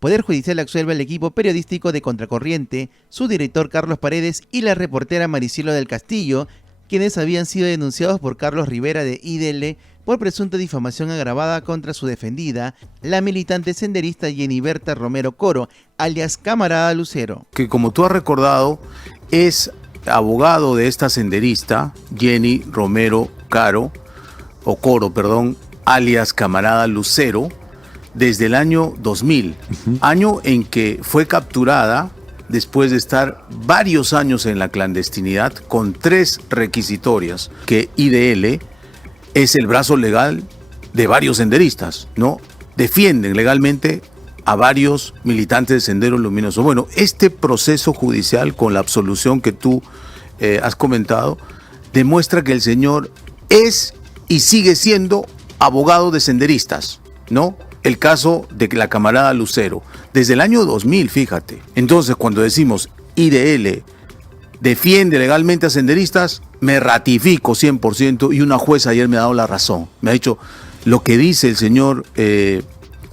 Poder Judicial absuelve al equipo periodístico de Contracorriente, su director Carlos Paredes y la reportera Maricielo del Castillo, quienes habían sido denunciados por Carlos Rivera de IDL por presunta difamación agravada contra su defendida, la militante senderista Jenny Berta Romero Coro, alias Camarada Lucero. Que como tú has recordado, es abogado de esta senderista, Jenny Romero Coro, alias Camarada Lucero, desde el año 2000, año en que fue capturada después de estar varios años en la clandestinidad con 3 requisitorias, que IDL es el brazo legal de varios senderistas, ¿no? Defienden legalmente a varios militantes de Sendero Luminoso. Bueno, este proceso judicial con la absolución que tú has comentado demuestra que el señor es y sigue siendo abogado de senderistas, ¿no? El caso de la Camarada Lucero, desde el año 2000, fíjate. Entonces, cuando decimos IDL defiende legalmente a senderistas, me ratifico 100% y una jueza ayer me ha dado la razón. Me ha dicho, lo que dice el señor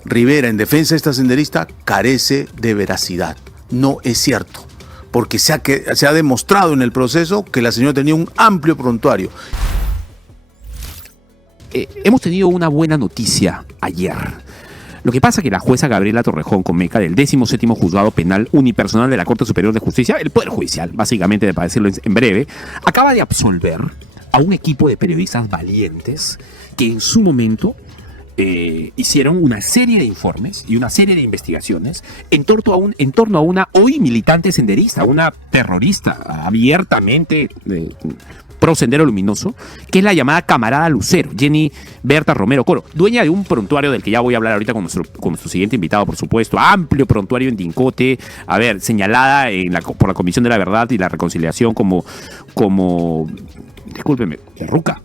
Rivera en defensa de esta senderista carece de veracidad. No es cierto, porque se ha demostrado en el proceso que la señora tenía un amplio prontuario. Hemos tenido una buena noticia ayer. Lo que pasa es que la jueza Gabriela Torrejón Comeca del 17º Juzgado Penal Unipersonal de la Corte Superior de Justicia, el Poder Judicial, básicamente, para decirlo en breve, acaba de absolver a un equipo de periodistas valientes que en su momento hicieron una serie de informes y una serie de investigaciones en torno a una hoy militante senderista, una terrorista abiertamente pro Sendero Luminoso, que es la llamada Camarada Lucero, Jenny Berta Romero Coro, dueña de un prontuario del que ya voy a hablar ahorita con nuestro siguiente invitado, por supuesto, amplio prontuario en Dincote, señalada por la Comisión de la Verdad y la Reconciliación como discúlpeme, ruca,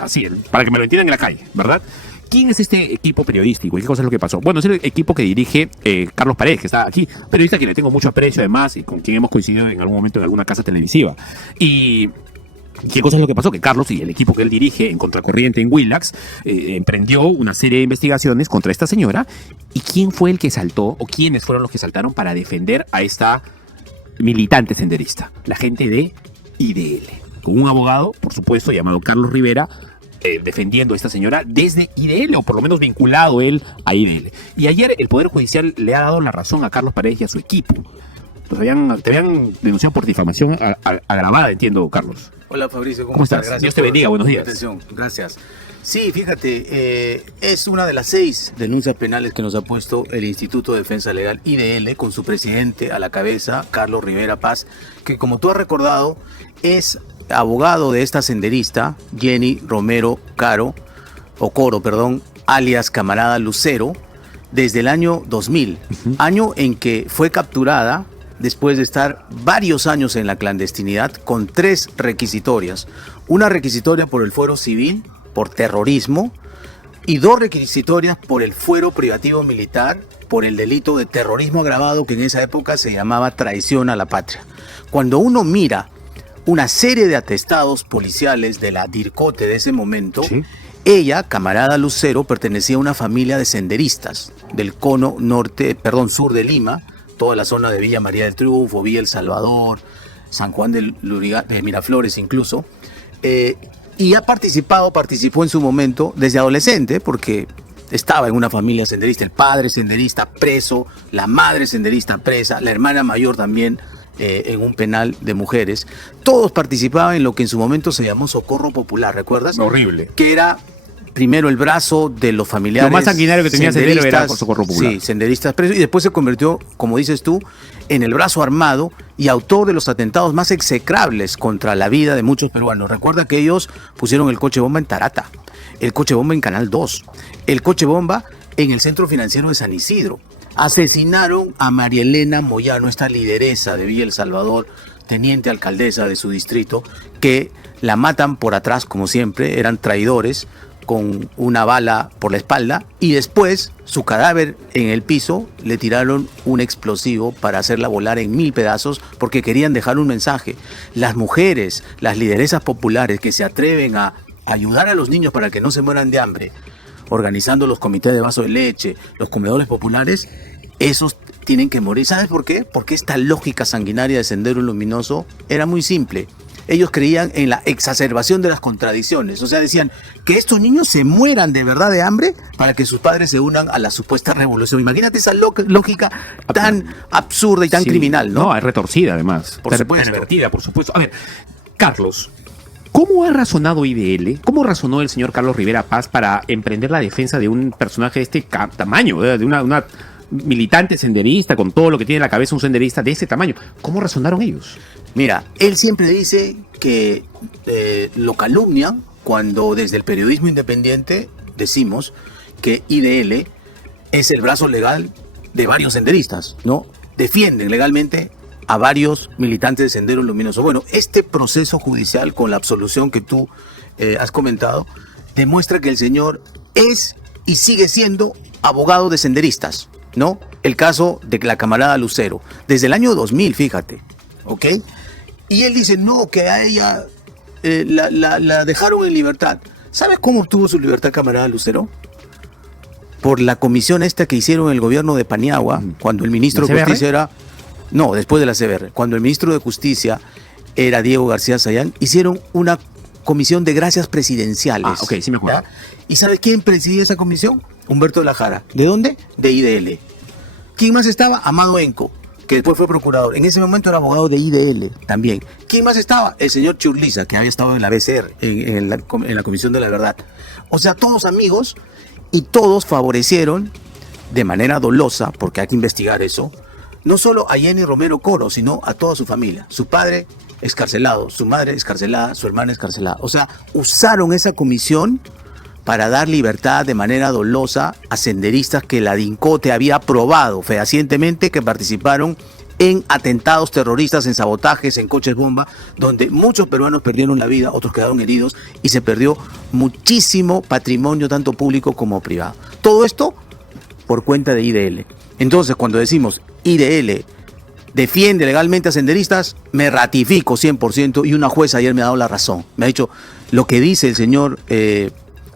así, para que me lo entiendan en la calle, ¿verdad? ¿Quién es este equipo periodístico y qué cosa es lo que pasó? Bueno, es el equipo que dirige Carlos Paredes, que está aquí, periodista a quien le tengo mucho aprecio además y con quien hemos coincidido en algún momento en alguna casa televisiva. Y ¿qué cosa es lo que pasó? Que Carlos y el equipo que él dirige en Contracorriente en Willax emprendió una serie de investigaciones contra esta señora. ¿Y quién fue el que saltó o quiénes fueron los que saltaron para defender a esta militante senderista? La gente de IDL, con un abogado, por supuesto, llamado Carlos Rivera, defendiendo a esta señora desde IDL, o por lo menos vinculado él a IDL. Y ayer el Poder Judicial le ha dado la razón a Carlos Paredes y a su equipo. Te habían denunciado por difamación agravada, entiendo, Carlos. Hola Fabricio, ¿Cómo estás? Gracias. Dios te bendiga, buenos días. Gracias. Sí, fíjate, es una de las 6 denuncias penales que nos ha puesto el Instituto de Defensa Legal IDL con su presidente a la cabeza, Carlos Rivera Paz, que como tú has recordado, es abogado de esta senderista, Jenny Romero Coro, alias Camarada Lucero, desde el año 2000, año en que fue capturada después de estar varios años en la clandestinidad con 3 requisitorias. Una requisitoria por el fuero civil, por terrorismo, y 2 requisitorias por el fuero privativo militar, por el delito de terrorismo agravado, que en esa época se llamaba traición a la patria. Cuando uno mira una serie de atestados policiales de la DIRCOTE de ese momento, ¿sí? Ella, Camarada Lucero, pertenecía a una familia de senderistas del cono sur de Lima, toda la zona de Villa María del Triunfo, Villa El Salvador, San Juan de Miraflores incluso, y participó en su momento desde adolescente, porque estaba en una familia senderista, el padre senderista preso, la madre senderista presa, la hermana mayor también en un penal de mujeres. Todos participaban en lo que en su momento se llamó Socorro Popular, ¿recuerdas? Horrible. Que era primero el brazo de los familiares. Lo más sanguinario que tenía Sendero era Socorro Popular. Sí, senderistas presos, y después se convirtió, como dices tú, en el brazo armado y autor de los atentados más execrables contra la vida de muchos peruanos. Recuerda que ellos pusieron el coche bomba en Tarata, el coche bomba en Canal 2, el coche bomba en el Centro Financiero de San Isidro. Asesinaron a María Elena Moyano, esta lideresa de Villa El Salvador, teniente alcaldesa de su distrito, que la matan por atrás, como siempre, eran traidores, con una bala por la espalda, y después su cadáver en el piso le tiraron un explosivo para hacerla volar en 1000 pedazos, porque querían dejar un mensaje. Las mujeres, las lideresas populares que se atreven a ayudar a los niños para que no se mueran de hambre, organizando los comités de vaso de leche, los comedores populares, esos tienen que morir. ¿Sabes por qué? Porque esta lógica sanguinaria de Sendero Luminoso era muy simple. Ellos creían en la exacerbación de las contradicciones. O sea, decían que estos niños se mueran de verdad de hambre para que sus padres se unan a la supuesta revolución. Imagínate esa lógica tan absurda y tan criminal, ¿no? No, es retorcida además. Por supuesto. Pervertida, por supuesto. A ver, Carlos, ¿cómo ha razonado IDL? ¿Cómo razonó el señor Carlos Rivera Paz para emprender la defensa de un personaje de este tamaño, de una militante senderista, con todo lo que tiene en la cabeza un senderista de ese tamaño? ¿Cómo razonaron ellos? Mira, él siempre dice que lo calumnian cuando desde el periodismo independiente decimos que IDL es el brazo legal de varios senderistas, ¿no? Defienden legalmente a varios militantes de Sendero Luminoso. Bueno, este proceso judicial con la absolución que tú has comentado demuestra que el señor es y sigue siendo abogado de senderistas, ¿no? El caso de la camarada Lucero, desde el año 2000, fíjate, ¿ok? Y él dice, no, que a ella la dejaron en libertad. ¿Sabes cómo obtuvo su libertad, camarada Lucero? Por la comisión esta que hicieron el gobierno de Paniagua, cuando el ministro de Justicia era... No, después de la CBR. Cuando el ministro de Justicia era Diego García Sayán, hicieron una comisión de gracias presidenciales. Ah, ok, sí me acuerdo. ¿Ya? ¿Y sabes quién presidía esa comisión? Humberto de la Jara. ¿De dónde? De IDL. ¿Quién más estaba? Amado Enco, que después fue procurador. En ese momento era abogado de IDL también. ¿Quién más estaba? El señor Churliza, que había estado en la BCR, en la Comisión de la Verdad. O sea, todos amigos, y todos favorecieron de manera dolosa, porque hay que investigar eso, no solo a Jenny Romero Coro, sino a toda su familia. Su padre excarcelado, su madre excarcelada, su hermana excarcelada. O sea, usaron esa comisión para dar libertad de manera dolosa a senderistas que la DINCOTE había aprobado fehacientemente, que participaron en atentados terroristas, en sabotajes, en coches bomba, donde muchos peruanos perdieron la vida, otros quedaron heridos y se perdió muchísimo patrimonio, tanto público como privado. Todo esto por cuenta de IDL. Entonces, cuando decimos IDL defiende legalmente a senderistas, me ratifico 100%, y una jueza ayer me ha dado la razón. Me ha dicho, lo que dice el señor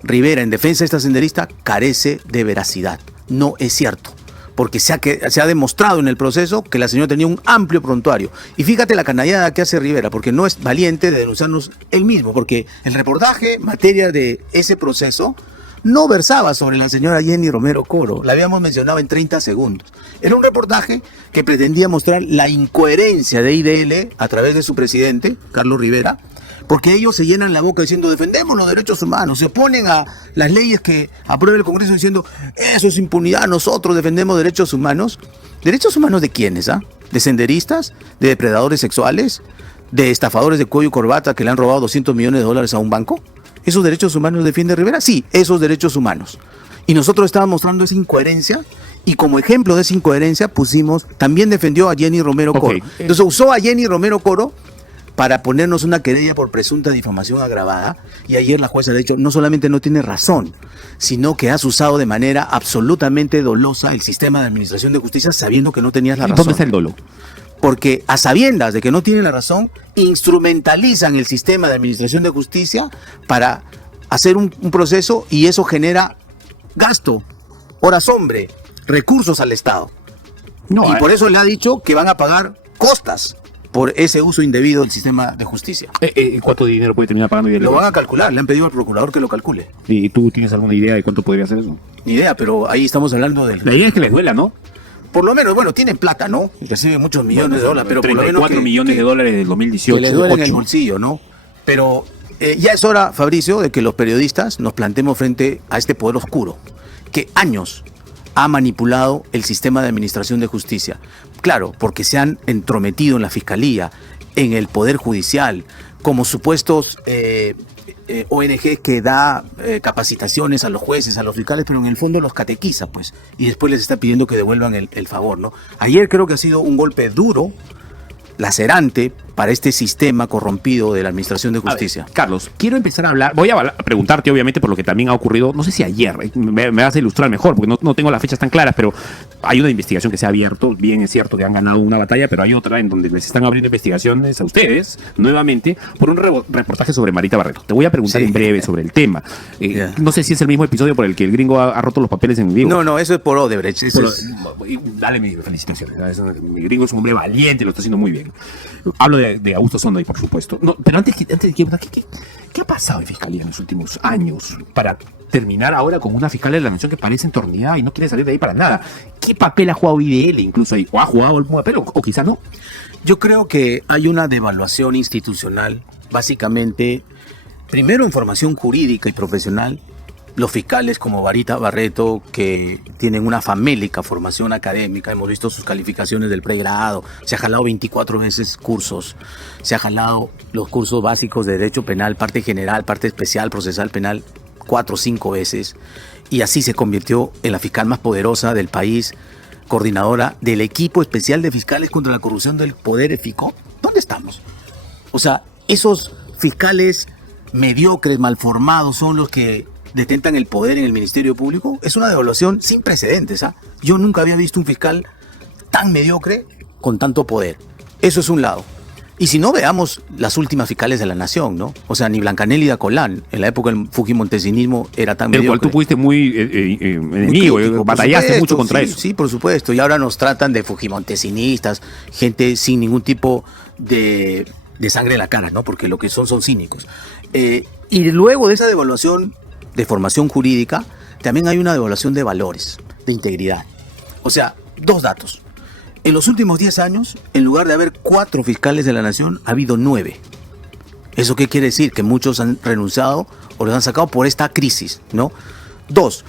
Rivera en defensa de esta senderista carece de veracidad. No es cierto, porque se ha demostrado en el proceso que la señora tenía un amplio prontuario. Y fíjate la canallada que hace Rivera, porque no es valiente de denunciarnos él mismo, porque el reportaje, materia de ese proceso, no versaba sobre la señora Jenny Romero Coro, la habíamos mencionado en 30 segundos. Era un reportaje que pretendía mostrar la incoherencia de IDL a través de su presidente, Carlos Rivera, porque ellos se llenan la boca diciendo defendemos los derechos humanos, se oponen a las leyes que aprueba el Congreso diciendo eso es impunidad, nosotros defendemos derechos humanos. ¿Derechos humanos de quiénes? ¿De senderistas? ¿De depredadores sexuales? ¿De estafadores de cuello y corbata que le han robado $200 millones a un banco? ¿Esos derechos humanos defiende Rivera? Sí, esos derechos humanos. Y nosotros estábamos mostrando esa incoherencia, y como ejemplo de esa incoherencia también defendió a Jenny Romero Coro. Entonces usó a Jenny Romero Coro para ponernos una querella por presunta difamación agravada, y ayer la jueza le ha dicho, no solamente no tiene razón, sino que has usado de manera absolutamente dolosa el sistema de administración de justicia sabiendo que no tenías la razón. ¿Dónde está el dolo? Porque a sabiendas de que no tienen la razón, instrumentalizan el sistema de administración de justicia para hacer un proceso, y eso genera gasto, horas hombre, recursos al Estado. Y por eso le ha dicho que van a pagar costas por ese uso indebido del sistema de justicia. ¿Cuánto dinero puede terminar pagando? Lo van a calcular, le han pedido al procurador que lo calcule. ¿Y tú tienes alguna idea de cuánto podría ser eso? Ni idea, pero ahí estamos hablando del... La idea es que les duela, ¿no? Por lo menos, bueno, tienen plata, ¿no? Recibe muchos millones de dólares, pero por lo menos 4 millones de dólares del 2018. Que les duele en el bolsillo, ¿no? Pero ya es hora, Fabricio, de que los periodistas nos plantemos frente a este poder oscuro, que años ha manipulado el sistema de administración de justicia. Claro, porque se han entrometido en la fiscalía, en el poder judicial, como supuestos ONG que da capacitaciones a los jueces, a los fiscales, pero en el fondo los catequiza, pues, y después les está pidiendo que devuelvan el favor, ¿no? Ayer creo que ha sido un golpe duro, lacerante, para este sistema corrompido de la Administración de Justicia. A ver, Carlos, quiero empezar a hablar, voy a preguntarte obviamente por lo que también ha ocurrido, no sé si ayer, me vas a ilustrar mejor, porque no tengo las fechas tan claras, pero hay una investigación que se ha abierto, bien es cierto que han ganado una batalla, pero hay otra en donde les están abriendo investigaciones a ustedes, nuevamente, por un reportaje sobre Marita Barreto. Te voy a preguntar en breve sobre el tema. No sé si es el mismo episodio por el que el gringo ha roto los papeles en vivo. No, eso es por Odebrecht. Dale mis felicitaciones. Mi gringo es un hombre valiente, lo está haciendo muy bien. Hablo de Augusto Sondoy, por supuesto. No, pero antes de que ¿qué ha pasado en Fiscalía en los últimos años para terminar ahora con una fiscal de la Nación que parece entornada y no quiere salir de ahí para nada? ¿Qué papel ha jugado IDL incluso ahí? ¿O ha jugado algún papel o quizá no? Yo creo que hay una devaluación institucional, básicamente, primero en formación jurídica y profesional. Los fiscales como Marita Barreto, que tienen una famélica formación académica, hemos visto sus calificaciones del pregrado, se ha jalado 24 veces cursos, se ha jalado los cursos básicos de Derecho Penal, parte general, parte especial, procesal penal, 4 o 5 veces, y así se convirtió en la fiscal más poderosa del país, coordinadora del equipo especial de fiscales contra la corrupción del Poder EFICOP. ¿Dónde estamos? O sea, esos fiscales mediocres, malformados, son los que detentan el poder en el Ministerio Público. Es una devaluación sin precedentes. Yo nunca había visto un fiscal tan mediocre con tanto poder. Eso es un lado. Y si no, veamos las últimas fiscales de la Nación, ¿no? O sea, ni Blancanelli Colán, en la época del fujimontesinismo, era tan mediocre. El cual tú fuiste muy enemigo, crítico, batallaste mucho contra eso. Sí, por supuesto. Y ahora nos tratan de fujimontesinistas, gente sin ningún tipo de sangre en la cara, ¿no? Porque lo que son cínicos. Y luego de esa devaluación de formación jurídica, también hay una devaluación de valores, de integridad. O sea, 2 datos. En los últimos 10 años, en lugar de haber 4 fiscales de la Nación, ha habido 9. ¿Eso qué quiere decir? Que muchos han renunciado o los han sacado por esta crisis, ¿no? 2.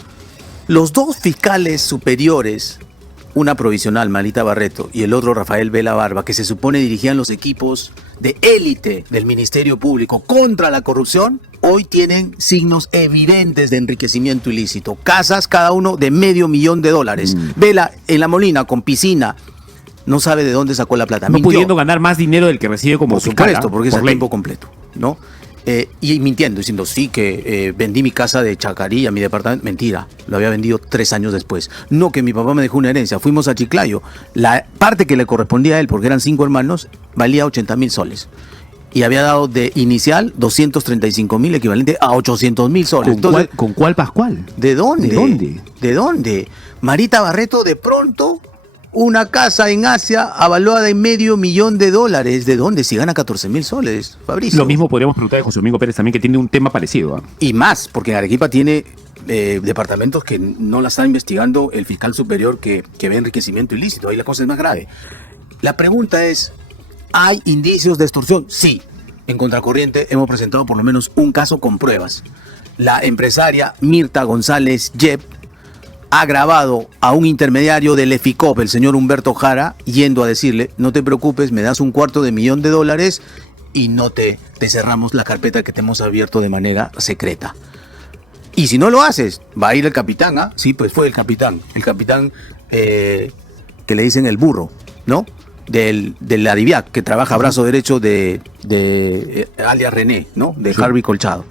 Los 2 fiscales superiores, una provisional, Marita Barreto, y el otro, Rafael Vela Barba, que se supone dirigían los equipos de élite del Ministerio Público contra la corrupción, hoy tienen signos evidentes de enriquecimiento ilícito. Casas, cada uno de $500,000. Vela en La Molina, con piscina, no sabe de dónde sacó la plata. No pudiendo ganar más dinero del que recibe como fiscal. Por supuesto, porque es a tiempo completo, ¿no? Y mintiendo, diciendo, sí, que vendí mi casa de Chacarilla, mi departamento. Mentira, lo había vendido 3 años después. No, que mi papá me dejó una herencia. Fuimos a Chiclayo. La parte que le correspondía a él, porque eran 5 hermanos, valía 80,000 soles. Y había dado de inicial 235,000, equivalente a 800,000 soles. ¿Con cuál Pascual? ¿De dónde? ¿De dónde? Marita Barreto, de pronto, una casa en Asia avaluada en $500,000. ¿De dónde? Si gana 14,000 soles, Fabricio. Lo mismo podríamos preguntar de José Domingo Pérez también, que tiene un tema parecido. Y más, porque en Arequipa tiene departamentos que no la está investigando el fiscal superior que ve enriquecimiento ilícito. Ahí la cosa es más grave. La pregunta es, ¿hay indicios de extorsión? Sí. En Contracorriente hemos presentado por lo menos un caso con pruebas. La empresaria Mirta González Yep ha grabado a un intermediario del EFICOP, el señor Humberto Jara, yendo a decirle, no te preocupes, me das $250,000 y no te cerramos la carpeta que te hemos abierto de manera secreta. Y si no lo haces, va a ir el capitán, ¿ah? Sí, pues fue el capitán que le dicen el burro, ¿no? Del Adiviac, que trabaja a brazo derecho de alias René, ¿no? De sí. Harvey Colchado.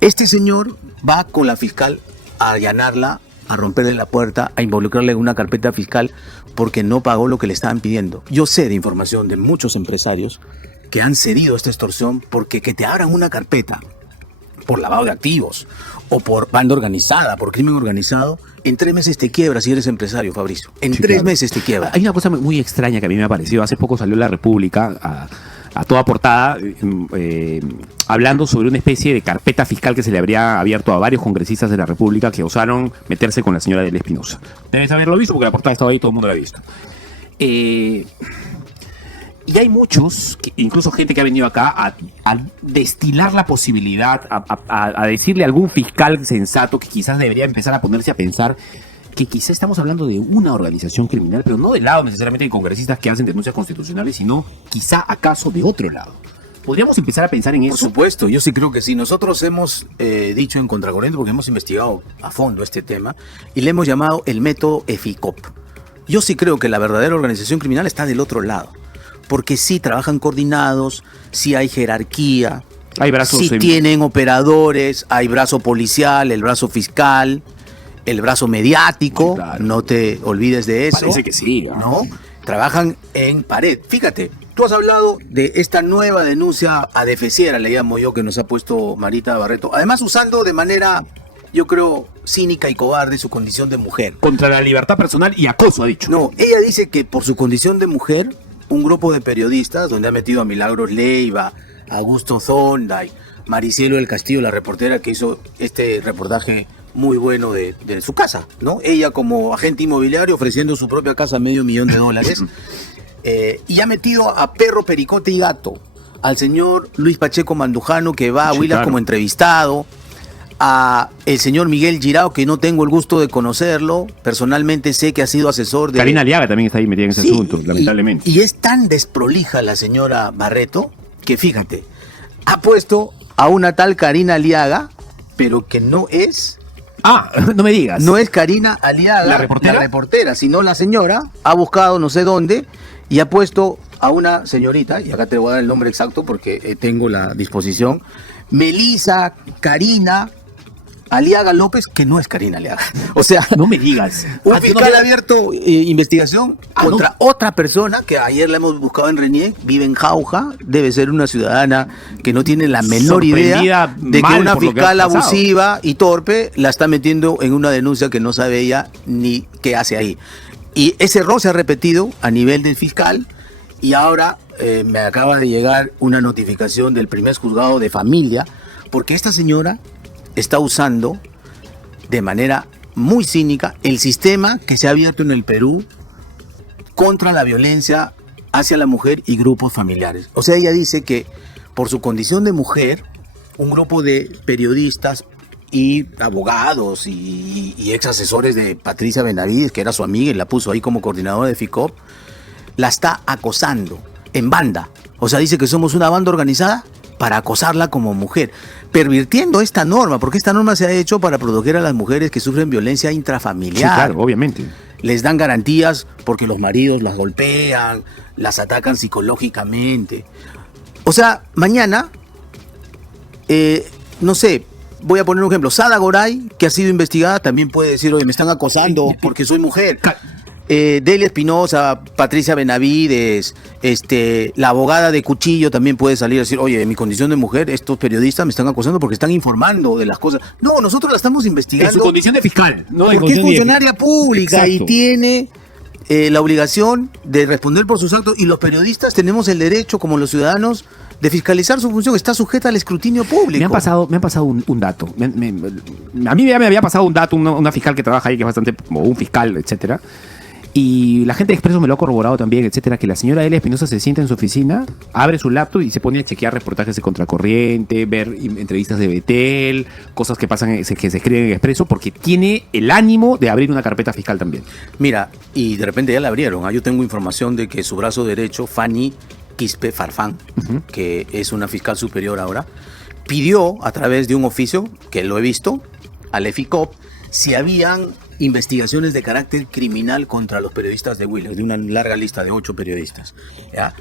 Este señor va con la fiscal a allanarla, a romperle la puerta, a involucrarle en una carpeta fiscal porque no pagó lo que le estaban pidiendo. Yo sé de información de muchos empresarios que han cedido esta extorsión porque que te abran una carpeta por lavado de activos o por banda organizada, por crimen organizado, en 3 meses te quiebras si eres empresario, Fabricio. En 3 meses te quiebras. Hay una cosa muy extraña que a mí me ha parecido. Hace poco salió La República a toda portada hablando sobre una especie de carpeta fiscal que se le habría abierto a varios congresistas de la República que osaron meterse con la señora Del Espinosa. Debes haberlo visto porque la portada estaba ahí, todo el mundo la ha visto. Y hay muchos, incluso gente que ha venido acá a destilar la posibilidad, a decirle a algún fiscal sensato que quizás debería empezar a ponerse a pensar que quizás estamos hablando de una organización criminal, pero no del lado necesariamente de congresistas que hacen denuncias constitucionales, sino quizá acaso de otro lado. ¿Podríamos empezar a pensar en eso? Por supuesto, yo sí creo que sí. Nosotros hemos dicho en Contracorriente, porque hemos investigado a fondo este tema, y le hemos llamado el método EFICOP. Yo sí creo que la verdadera organización criminal está del otro lado. porque sí trabajan coordinados, sí hay jerarquía, Hay brazos. sí tienen operadores, hay brazo policial, el brazo fiscal, el brazo mediático, Sí, claro. no te olvides de eso. Parece que sí. ¿No? Trabajan en pared. Fíjate, tú has hablado de esta nueva denuncia adefesiera, le llamo yo, que nos ha puesto Marita Barreto. Además, usando de manera, yo creo, cínica y cobarde su condición de mujer. Contra la libertad personal y acoso, ha dicho. No, ella dice que por su condición de mujer, un grupo de periodistas, donde ha metido a Milagros Leiva, a Augusto Zonday, Maricielo del Castillo, la reportera que hizo este reportaje muy bueno de su casa, ¿no? Ella como agente inmobiliario ofreciendo su propia casa a $500,000. Y ha metido a Perro, Pericote y Gato, al señor Luis Pacheco Mandujano, que va a Sí, Huila claro. como entrevistado, a el señor Miguel Girao, que no tengo el gusto de conocerlo, personalmente sé que ha sido asesor de... Karina Aliaga también está ahí metida en ese Sí, asunto, lamentablemente. Y es tan desprolija la señora Barreto que fíjate, ha puesto a una tal Karina Aliaga, pero que no es No me digas. Karina Aliaga, ¿La reportera? sino la señora ha buscado no sé dónde y ha puesto a una señorita, y acá te voy a dar el nombre exacto porque tengo la disposición, Melisa Karina Aliaga López, que no es Karina Aliaga. O sea, No me digas. un fiscal ha abierto investigación contra otra persona que ayer la hemos buscado en Renier, vive en Jauja, debe ser una ciudadana que no tiene la menor idea Sorprendida de que mal una por lo que fiscal ha pasado. abusiva y torpe la está metiendo en una denuncia que no sabe ella ni qué hace ahí. Y ese error se ha repetido a nivel del fiscal y ahora me acaba de llegar una notificación del primer juzgado de familia porque esta señora está usando de manera muy cínica el sistema que se ha abierto en el Perú contra la violencia hacia la mujer y grupos familiares. O sea, ella dice que por su condición de mujer, un grupo de periodistas y abogados y ex asesores de Patricia Benavides, que era su amiga y la puso ahí como coordinadora de FICOP, la está acosando en banda. O sea, dice que somos una banda organizada para acosarla como mujer, pervirtiendo esta norma, porque esta norma se ha hecho para proteger a las mujeres que sufren violencia Sí, intrafamiliar. claro, obviamente. Les dan garantías porque los maridos las golpean, las atacan psicológicamente. O sea, mañana, no sé, voy a poner un ejemplo. Sada Goray, que ha sido investigada, también puede decir, oye, me están acosando porque soy mujer. Delia Espinosa, Patricia Benavides, la abogada de Cuchillo también puede salir a decir, oye, en mi condición de mujer, estos periodistas me están acosando porque están informando de las cosas. No, nosotros la estamos En investigando. su condición de fiscal, ¿no? En Porque es condición de- funcionaria pública y Exacto. tiene la obligación de responder por sus actos y los periodistas tenemos el derecho como los ciudadanos de fiscalizar su función, está sujeta al escrutinio público. Me han pasado un dato. A mí ya me había pasado un dato, una fiscal que trabaja ahí, que es bastante, o un fiscal, etcétera. Y la gente de Expreso me lo ha corroborado también, etcétera, que la señora Delia Espinosa se sienta en su oficina, abre su laptop y se pone a chequear reportajes de Contracorriente, ver entrevistas de Betel, cosas que pasan, que se escriben en Expreso, porque tiene el ánimo de abrir una carpeta fiscal también. Mira, y de repente ya la abrieron. Yo tengo información de que su brazo derecho, Fanny Quispe Farfán, que es una fiscal superior ahora, pidió a través de un oficio, que lo he visto, al EFICOP, si habían investigaciones de carácter criminal contra los periodistas de Huila, de una larga lista de 8 periodistas. ¿Ya?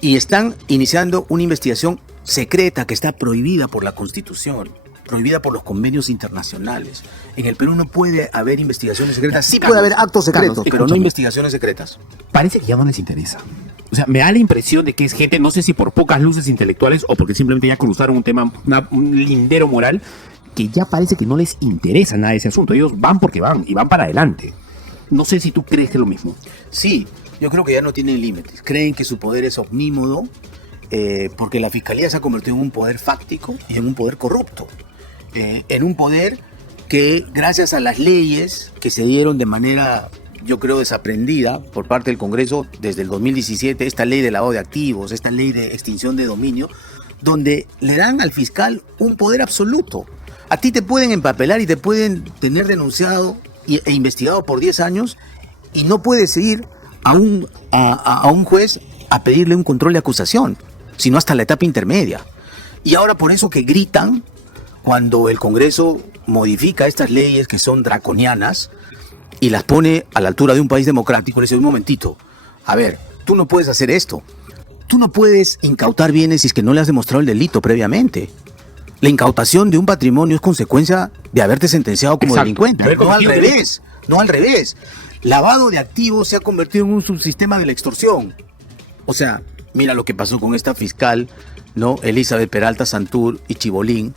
Y están iniciando una investigación secreta que está prohibida por la Constitución, prohibida por los convenios internacionales. En el Perú no puede haber investigaciones secretas. Sí puede haber actos secretos, Carlos, pero no escúchame. investigaciones secretas. Parece que ya no les interesa. O sea, me da la impresión de que es gente, no sé si por pocas luces intelectuales o porque simplemente ya cruzaron un tema, un lindero moral, que ya parece que no les interesa nada ese asunto. Ellos van porque van y van para adelante. No sé si tú crees que es lo mismo. Sí, yo creo que ya no tienen límites. Creen que su poder es omnímodo porque la fiscalía se ha convertido en un poder fáctico y en un poder corrupto. En un poder que gracias a las leyes que se dieron de manera, yo creo, desaprendida por parte del Congreso desde el 2017, esta ley de lavado de activos, esta ley de extinción de dominio, donde le dan al fiscal un poder absoluto. A ti te pueden empapelar y te pueden tener denunciado e investigado por 10 años y no puedes ir a un juez a pedirle un control de acusación, sino hasta la etapa intermedia. Y ahora por eso que gritan cuando el Congreso modifica estas leyes que son draconianas y las pone a la altura de un país democrático, le dice, un momentito, a ver, tú no puedes hacer esto. tú no puedes incautar bienes si es que no le has demostrado el delito previamente. La incautación de un patrimonio es consecuencia de haberte sentenciado como Exacto. delincuente. De haber No al cometido revés, no al revés. Lavado de activos se ha convertido en un subsistema de la extorsión. O sea, mira lo que pasó con esta fiscal, ¿no? Elizabeth Peralta Santur y Chibolín.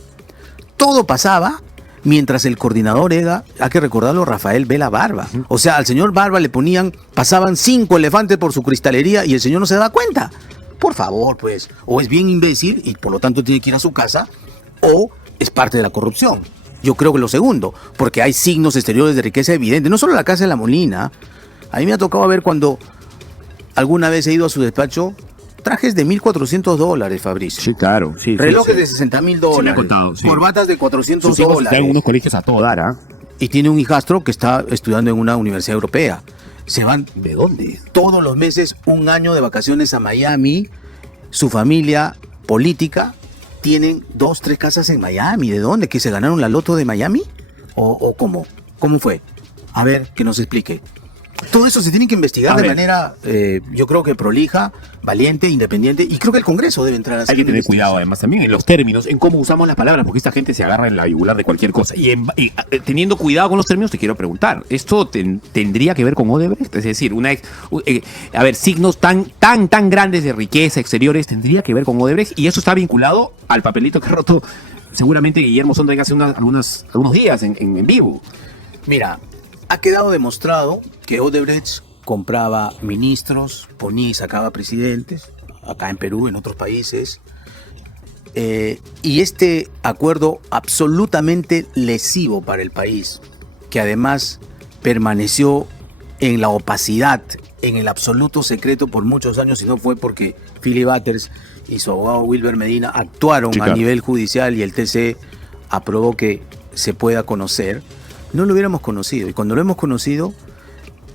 Todo pasaba mientras el coordinador era, hay que recordarlo, Rafael Vela Barba. O sea, al señor Barba le pasaban 5 elefantes por su cristalería y el señor no se daba cuenta. Por favor, pues, o es bien imbécil y por lo tanto tiene que ir a su casa, o es parte de la corrupción. Yo creo que lo segundo, porque hay signos exteriores de riqueza evidentes, no solo la Casa de la Molina. A mí me ha tocado ver cuando alguna vez he ido a su despacho, trajes de $1,400, Fabricio. Sí, claro. Sí, Relojes sí, de $60,000. Sí, me ha contado, sí. Corbatas de $400. Sus hijos están en unos colegios a todo dar, ¿ah? Y tiene un hijastro que está estudiando en una universidad europea. Se van ¿De dónde? todos los meses un año de vacaciones a Miami. Su familia política tienen 2, 3 casas en Miami. ¿De dónde? ¿Que se ganaron la loto de Miami? ¿O cómo? ¿Cómo fue? A ver, que nos explique. Todo eso se tiene que investigar A de ver. manera, yo creo que prolija, valiente, independiente, y creo que el Congreso debe entrar a hacer Hay que una tener investigación. cuidado además también en los términos, en cómo usamos las palabras, porque esta gente se agarra en la yugular de cualquier cosa. Y teniendo cuidado con los términos, te quiero preguntar, ¿esto tendría que ver con Odebrecht? Es decir, signos tan grandes de riqueza exteriores, ¿tendría que ver con Odebrecht? Y eso está vinculado al papelito que ha roto seguramente Guillermo Sonda hace algunos días en vivo. Mira, ha quedado demostrado que Odebrecht compraba ministros, ponía y sacaba presidentes, acá en Perú, en otros países. Y este acuerdo absolutamente lesivo para el país, que además permaneció en la opacidad, en el absoluto secreto por muchos años, y no fue porque Philip Butters y su abogado Wilber Medina actuaron Sí, claro. a nivel judicial y el TC aprobó que se pueda conocer, no lo hubiéramos conocido. Y cuando lo hemos conocido,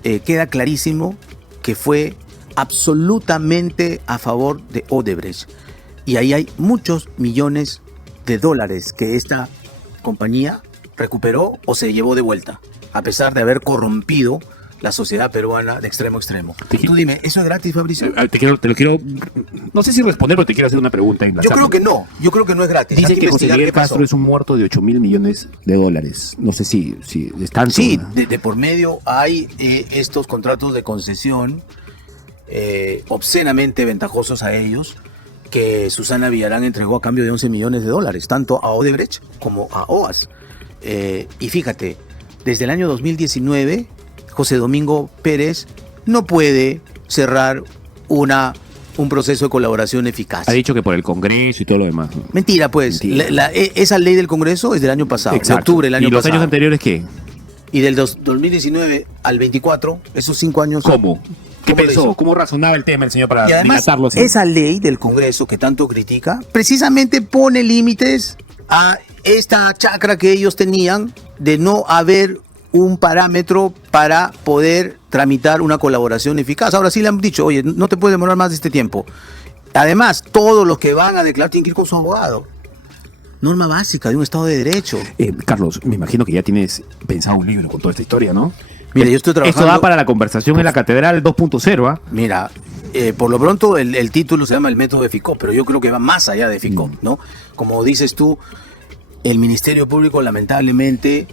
queda clarísimo que fue absolutamente a favor de Odebrecht. Y ahí hay muchos millones de dólares que esta compañía recuperó o se llevó de vuelta, a pesar de haber corrompido la sociedad peruana de extremo a extremo. Tú dime, ¿eso es gratis, Fabricio? Te lo quiero, no sé si responder, pero te quiero hacer una pregunta. Yo creo que no, es gratis. Hay Dice que José investigar Miguel qué pasó. Castro es un muerto de $8,000 millones. No sé si están. Sí, de por medio hay estos contratos de concesión obscenamente ventajosos a ellos, que Susana Villarán entregó a cambio de $11 millones, tanto a Odebrecht como a OAS. Y fíjate, desde el año 2019, José Domingo Pérez no puede cerrar un proceso de colaboración eficaz. Ha dicho que por el Congreso y todo lo demás, ¿no? Mentira, pues. Mentira. Esa ley del Congreso es del año pasado, de octubre del año ¿Y los pasado. años anteriores qué? Y del 2019 al 24, esos 5 años. ¿Cómo? ¿Qué ¿Cómo lo pensó? hizo? ¿Cómo razonaba el tema el señor para Y además, dilatarlo así? esa ley del Congreso que tanto critica, precisamente pone límites a esta chacra que ellos tenían de no haber un parámetro para poder tramitar una colaboración eficaz. Ahora sí le han dicho, oye, no te puedes demorar más de este tiempo. Además, todos los que van a declarar tienen que ir con su abogado. Norma básica de un Estado de Derecho. Carlos, me imagino que ya tienes pensado un libro con toda esta historia, ¿no? Mira, yo estoy trabajando... Esto da para la conversación en la Catedral 2.0, ¿ah? Mira, por lo pronto el título se llama El método de Ficó, pero yo creo que va más allá de Ficó, ¿no? Como dices tú, el Ministerio Público lamentablemente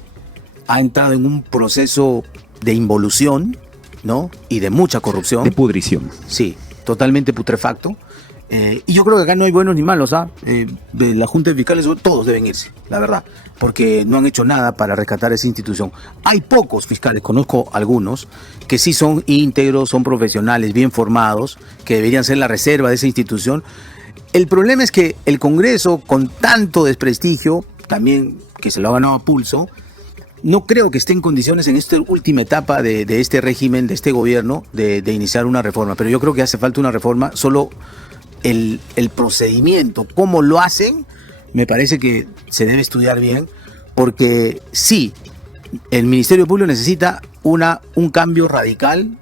ha entrado en un proceso de involución, ¿no? Y de mucha corrupción. De pudrición. Sí, totalmente putrefacto. Y yo creo que acá no hay buenos ni malos, ¿ah? De la Junta de Fiscales todos deben irse, la verdad, porque no han hecho nada para rescatar esa institución. Hay pocos fiscales, conozco algunos, que sí son íntegros, son profesionales, bien formados, que deberían ser la reserva de esa institución. El problema es que el Congreso, con tanto desprestigio, también que se lo ha ganado a pulso, no creo que esté en condiciones en esta última etapa de este régimen, de este gobierno, de iniciar una reforma. Pero yo creo que hace falta una reforma, solo el procedimiento, cómo lo hacen, me parece que se debe estudiar bien, porque sí, el Ministerio Público necesita un cambio radical,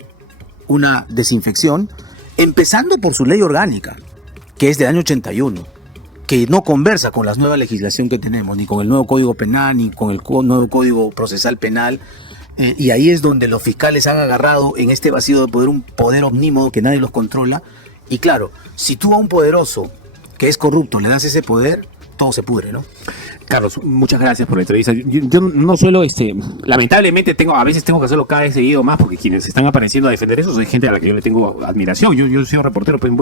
una desinfección, empezando por su ley orgánica, que es del año 81, que no conversa con la nueva legislación que tenemos, ni con el nuevo Código Penal, ni con el nuevo Código Procesal Penal. Y ahí es donde los fiscales han agarrado en este vacío de poder un poder omnímodo que nadie los controla, Y claro, si tú a un poderoso que es corrupto le das ese poder, todo se pudre, ¿no? Carlos, muchas gracias por la entrevista. Yo no suelo, lamentablemente a veces tengo que hacerlo cada vez seguido más, porque quienes están apareciendo a defender eso son gente a la que yo le tengo admiración. Yo he sido reportero, pero en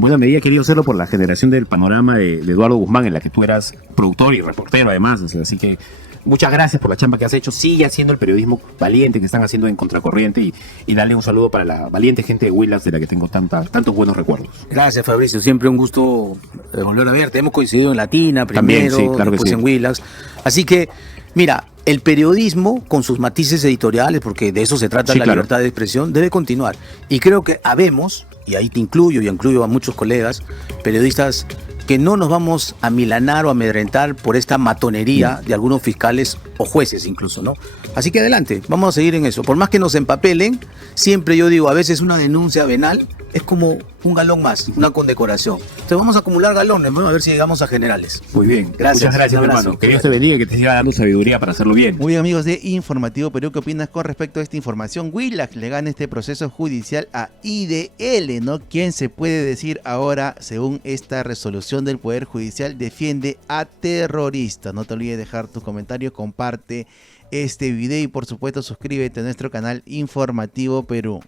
buena medida he querido hacerlo por la generación del Panorama de Eduardo Guzmán, en la que tú eras productor y reportero además. Así que muchas gracias por la chamba que has hecho. Sigue haciendo el periodismo valiente que están haciendo en Contracorriente, y dale un saludo para la valiente gente de Willax, de la que tengo tantos buenos recuerdos. Gracias, Fabricio. Siempre un gusto volver a verte. Hemos coincidido en Latina También, primero, sí, claro que después sí. en Willax. Así que, mira, el periodismo, con sus matices editoriales, porque de eso se trata Sí, la claro. libertad de expresión, debe continuar. Y creo que habemos, y ahí te incluyo y incluyo a muchos colegas, periodistas, que no nos vamos a milanar o amedrentar por esta matonería de algunos fiscales o jueces incluso, ¿no? Así que adelante, vamos a seguir en eso. Por más que nos empapelen, siempre yo digo, a veces una denuncia venal es como un galón más, una condecoración. Entonces vamos a acumular galones, ¿no? A ver si llegamos a generales. Muy bien. Gracias. Muchas gracias, Un mi abrazo. hermano. Que Dios te bendiga y que te siga dando sabiduría para hacerlo bien. Muy bien, amigos de Informativo Perú, ¿qué opinas con respecto a esta información? Willax le gana este proceso judicial a IDL, ¿no? ¿Quién se puede decir ahora, según esta resolución del Poder Judicial, defiende a terroristas? No te olvides de dejar tus comentarios, comparte este video y por supuesto suscríbete a nuestro canal Informativo Perú.